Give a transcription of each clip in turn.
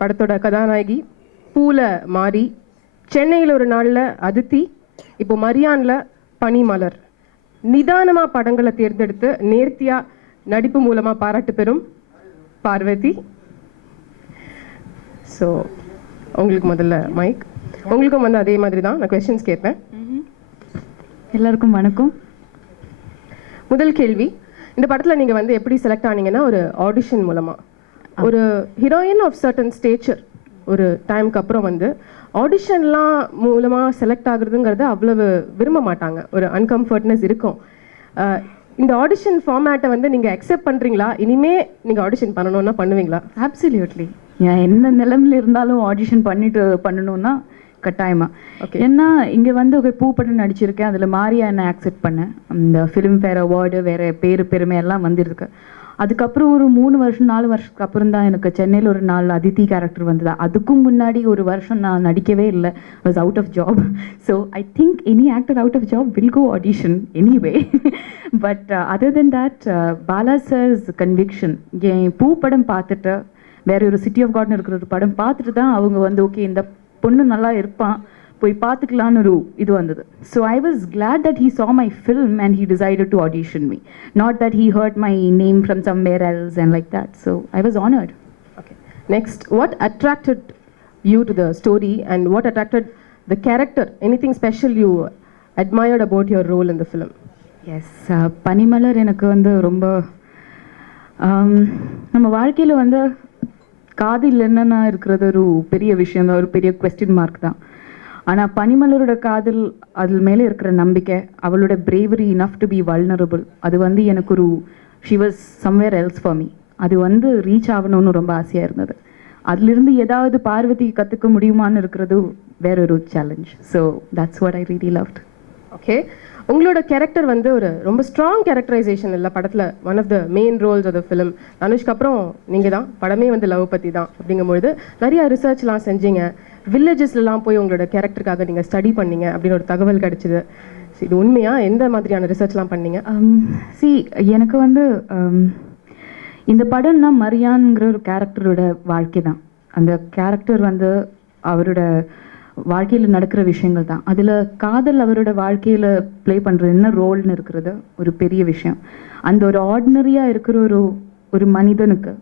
படத்தோட கதாநாயகி பூல மாறி, சென்னையில் ஒரு நாளில் அதித்தி, இப்போ மரியானில் பனிமலர். நிதானமாக படங்களை தேர்ந்தெடுத்து நேர்த்தியாக நடிப்பு மூலமாக பாராட்டு பெறும் பார்வதி. ஸோ உங்களுக்கு முதல்ல மைக். உங்களுக்கும் வந்து அதே மாதிரி தான் நான் கொஸ்டின்ஸ் கேட்பேன். எல்லாருக்கும் வணக்கம். முதல் கேள்வி, இந்த படத்தில் நீங்கள் வந்து எப்படி செலக்ட் ஆனீங்கன்னா, ஒரு ஆடிஷன் மூலமாக ஒரு ஹீரோயின் ஆஃப் சர்டன் ஸ்டேச்சர் ஒரு டைமுக்கு அப்புறம் வந்து ஆடிஷன்லாம் மூலமாக செலக்ட் ஆகுறதுங்கிறது அவ்வளவு விரும்ப மாட்டாங்க, ஒரு அன்கம்ஃபர்ட்னஸ் இருக்கும். இந்த ஆடிஷன் ஃபார்மேட்டை வந்து நீங்கள் அக்செப்ட் பண்ணுறீங்களா? இனிமே நீங்கள் ஆடிஷன் பண்ணணும்னா பண்ணுவீங்களா? அப்சல்யூட்லி. என்ன நிலைமையில் இருந்தாலும் ஆடிஷன் பண்ணணும்னா கட்டாயமா. ஏன்னா இங்கே வந்து ஒரு பூ படம் நடிச்சிருக்கேன், அதில் மாரியா என்ன ஆக்செப்ட் பண்ணேன். இந்த ஃபிலிம்ஃபேர் அவார்டு வேறு பெருமையெல்லாம் வந்துருக்கு. அதுக்கப்புறம் ஒரு 3 வருஷம் 4 வருஷத்துக்கு அப்புறம் தான் எனக்கு சென்னையில் ஒரு நாள் அதித்தி கேரக்டர் வந்தது. அதுக்கும் முன்னாடி ஒரு வருஷம் நான் நடிக்கவே இல்லை, was out of job. So I think any actor out of job will go audition anyway. But other than that, Bala sir's conviction, என் பூ படம் பார்த்துட்டு வேற ஒரு சிட்டி ஆஃப் காட்னு இருக்கிற ஒரு படம் பார்த்துட்டு தான் அவங்க வந்து ஓகே இந்த பொண்ணு நல்லா இருப்பான், போய் பார்த்துக்கலான்னு ஒரு இது வந்தது. So I was glad that he saw my film and he decided to audition me, not that he heard my name from somewhere else and like that. So I was honored. Okay. Next, what attracted you to the story and what attracted the character? Anything special you admired about your role in the film? Yes, பனிமலர் எனக்கு வந்து ரொம்ப நம்ம வாழ்க்கையில் வந்து காதில் என்னென்னா இருக்கிறது ஒரு பெரிய விஷயம் தான், ஒரு பெரிய கொஸ்டின் மார்க் தான். ஆனால் பனிமலரோட காதல், அதில் மேலே இருக்கிற நம்பிக்கை, அவளோட bravery enough to be vulnerable, அது வந்து எனக்கு ஒரு she was somewhere else for me. அது வந்து ரீச் ஆகணும்னு ரொம்ப ஆசையாக இருந்தது. அதிலிருந்து ஏதாவது பார்வதி கற்றுக்க முடியுமான்னு இருக்கிறது வேற ஒரு challenge. So that's what I really loved. Okay, உங்களோட கேரக்டர் வந்து ஒரு ரொம்ப ஸ்ட்ராங் கேரக்டரைசேஷன் இல்லை படத்தில். One of the main roles of the film. தனுஷ்க்கு அப்புறம் நீங்கள் தான், படமே வந்து லவ் பற்றி தான். அப்படிங்கும்பொழுது நிறையா ரிசர்ச்லாம் செஞ்சீங்க, வில்லேஜஸ்லாம் போய் உங்களோட கேரக்டருக்காக நீங்கள் ஸ்டடி பண்ணீங்க அப்படின்னு ஒரு தகவல் கிடச்சிது. இது உண்மையா? எந்த மாதிரியான ரிசர்ச்லாம் பண்ணீங்க? எனக்கு வந்து இந்த படம்னா மரியான்ங்கிற ஒரு கேரக்டரோட வாழ்க்கை தான். அந்த கேரக்டர் வந்து அவரோட வாழ்க்கையில் நடக்கிற விஷயங்கள் தான். அதில் காதல் அவரோட வாழ்க்கையில் ப்ளே பண்ணுற என்ன ரோல்னு இருக்கிறது ஒரு பெரிய விஷயம். அந்த ஒரு ஆர்டினரியாக இருக்கிற ஒரு மனிதனுக்கு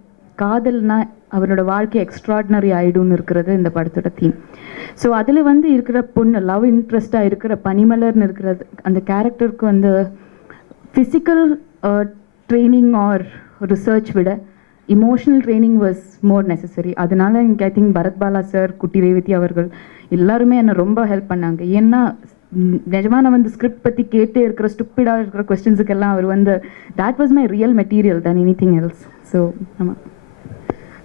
காதல்னா அவரோட வாழ்க்கை எக்ஸ்ட்ராடினரி ஆகிடும்னு இருக்கிறது இந்த படத்தோட தீம். ஸோ அதில் வந்து இருக்கிற பொண்ணு, லவ் இன்ட்ரெஸ்டாக இருக்கிற பனிமலர்னு இருக்கிறது, அந்த கேரக்டருக்கு வந்து ஃபிசிக்கல் ட்ரைனிங் ஆர் ரிசர்ச் விட emotional training was more necessary. அதனால எனக்கு I think Bharat Bala sir, Kutti Revathi அவர்கள் எல்லாருமே என்னை ரொம்ப ஹெல்ப் பண்ணாங்க. ஏன்னா நிஜமாக நான் வந்து ஸ்கிரிப்ட் பற்றி கேட்டே இருக்கிற ஸ்டூப்பிடாக இருக்கிற கொஸ்டின்ஸுக்கெல்லாம் அவர் வந்து that was my real material than anything else. So ஆமாம்,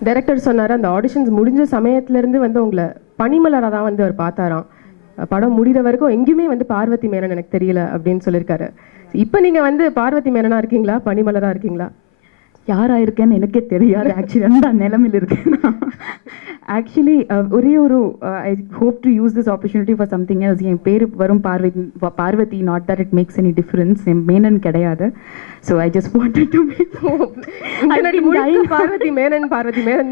டைரக்டர் சொன்னார் அந்த ஆடிஷன்ஸ் முடிஞ்ச சமயத்துலேருந்து வந்து உங்களை பனிமலராக தான் வந்து அவர் பார்த்தாராம். படம் முடிகிற வரைக்கும் எங்கேயுமே வந்து பார்வதி மேனன் எனக்கு தெரியல அப்படின்னு சொல்லியிருக்காரு. இப்போ நீங்கள் வந்து பார்வதி மேனனாக இருக்கீங்களா, பனிமலராக இருக்கீங்களா? யாராக இருக்கேன்னு எனக்கே தெரியாது ஆக்சுவலி. அந்த நிலைமையில் இருக்கேன் ஆக்சுவலி. ஒரே ஒரு I hope to use this opportunity for something else. என் பேர் வரும் Parvathy, not that it makes any difference. என் மேனன் கிடையாது. So I just wanted to Parvathy Menon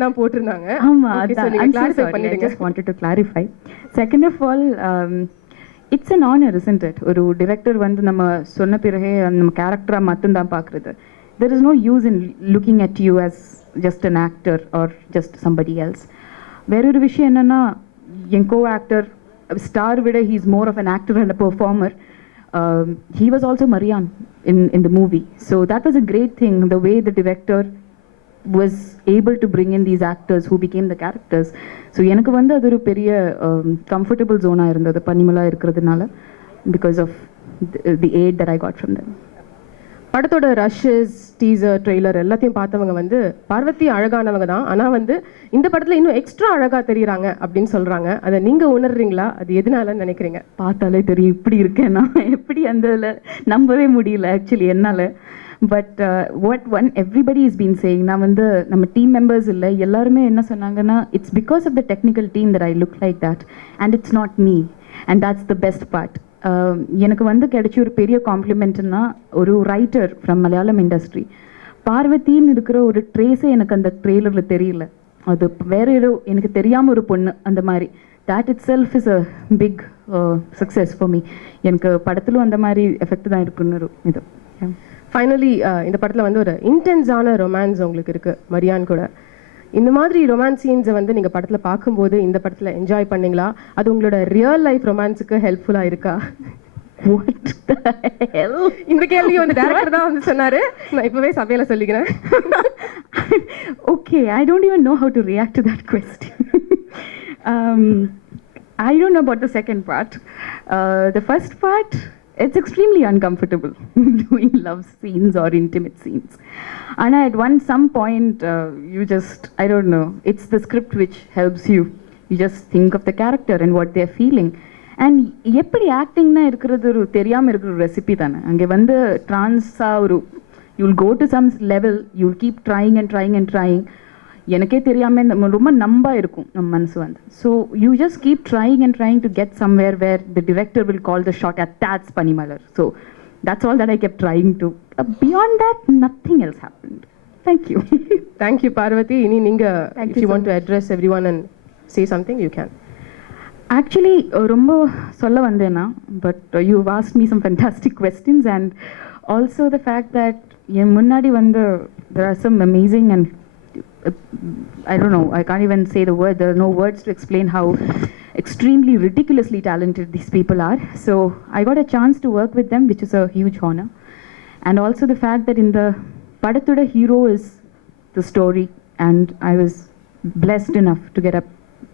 தான் போட்டிருந்தாங்க. ஆமாம், just wanted to clarify. Second of all, it's an honour isn't it? ஒரு director வந்து நம்ம சொன்ன பிறகு நம்ம கேரக்டராக மட்டும்தான் பார்க்குறது. There is no use in looking at you as just an actor or just somebody else. வேறொரு விஷயம் என்னன்னா, என் கோ ஆக்டர் ஸ்டார் விட he is more of an actor and a performer. He was also Marian in the movie. So that was a great thing, the way the director was able to bring in these actors who became the characters. So எனக்கு வந்து அது ஒரு பெரிய comfortable zone-ஆ இருந்தது பனிமலா இருக்கிறதுனால, because of the aid that I got from them. படத்தோட rushes, teaser, trailer எல்லாத்தையும் பார்த்தவங்க வந்து பார்வதி அழகானவங்க தான், ஆனால் வந்து இந்த படத்தில் இன்னும் எக்ஸ்ட்ரா அழகாக தெரியுறாங்க அப்படின்னு சொல்கிறாங்க. அதை நீங்கள் உணர்றீங்களா? அது எதனாலன்னு நினைக்கிறீங்க? பார்த்தாலே தெரியும் இப்படி இருக்கேன் நான். எப்படி அந்த நம்பவே முடியல ஆக்சுவலி என்னால். But everybody is been saying, நான் வந்து நம்ம டீம் மெம்பர்ஸ் இல்லை எல்லாருமே என்ன சொன்னாங்கன்னா, it's because of the technical team that I look like that and it's not me, and that's the best part. எனக்கு வந்து கிடைச்ச ஒரு பெரிய காம்ப்ளிமெண்ட்னா, ஒரு ரைட்டர் ஃப்ரம் மலையாளம் இண்டஸ்ட்ரி, பார்வதின்னு இருக்கிற ஒரு ட்ரேஸே எனக்கு அந்த ட்ரெய்லரில் தெரியல. அது வேற ஏதோ எனக்கு தெரியாமல் ஒரு பொண்ணு அந்த மாதிரி that itself is a big success for me. எனக்கு படத்திலும் அந்த மாதிரி எஃபெக்ட் தான் இருக்குன்னு ஒரு இது. ஃபைனலி இந்த படத்தில் வந்து ஒரு இன்டென்ஸான ரொமான்ஸ் உங்களுக்கு இருக்குது மரியான் கூட. இந்த மாதிரி ரொமான்ஸ் சீன்ஸை வந்து நீங்கள் படத்தில் பார்க்கும்போது இந்த படத்தில் என்ஜாய் பண்ணீங்களா? அது உங்களோட ரியல் லைஃப் ரொமான்ஸுக்கு ஹெல்ப்ஃபுல்லாக இருக்கா? What the hell? இந்த கேள்வி வந்து டேரக்டர் தான் வந்து சொன்னாரு, நான் இப்பவே சபையில சொல்லிக்கிறேன். Okay, I don't even know how to react to that question. I don't know about the second part. The first part, it's extremely uncomfortable doing love scenes or intimate scenes. And at some point, you just, I don't know, it's the script which helps you. You just think of the character and what they're feeling. And எப்படி ஆக்டிங்னா இருக்கிறது ஒரு தெரியாமல் இருக்கிற ஒரு recipe தானே. அங்கே வந்து ட்ரான்ஸாக ஒரு you'll go to some level, you'll keep trying and trying and trying. எனக்கே தெரியாமல் ரொம்ப நம்பாக இருக்கும் நம்ம மனசு வந்து. So you just keep trying and trying to get somewhere where the director will call the shot at that's Panimalar. So that's all that I kept trying to. Beyond that, nothing else happened. Thank you. Thank you, Parvati. இனி நீங்கள் if you want to address everyone and say something, you can. Actually ரொம்ப சொல்ல வந்தேன்னா, but you asked me some fantastic questions and also the fact that என் முன்னாடி வந்து there are some amazing and I don't know, I can't even say the word, there are no words to explain how extremely ridiculously talented these people are. So I got a chance to work with them, which is a huge honor. And also the fact that in the Padathuda hero is the story, and I was blessed enough to get a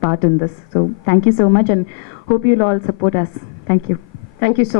part in this. So thank you so much and hope you'll all support us. Thank you. Thank you so much.